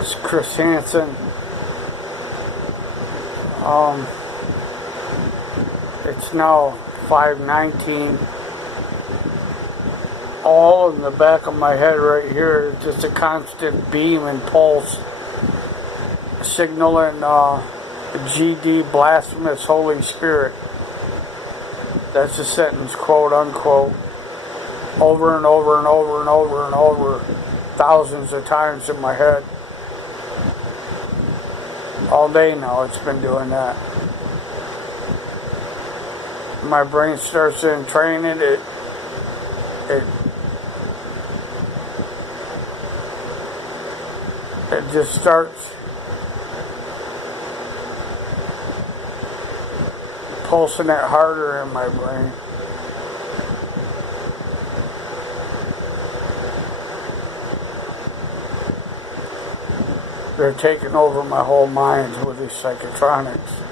It's Chris Hansen. It's now 5:19. All in the back of my head right here is just a constant beam and pulse signaling GD, blasphemous Holy Spirit. That's a sentence, quote unquote, over and over and over and over and over, thousands of times in my head. All day now it's been doing that. My brain starts to entrain it. It just starts pulsing it harder in my brain. They're taking over my whole mind with these psychotronics.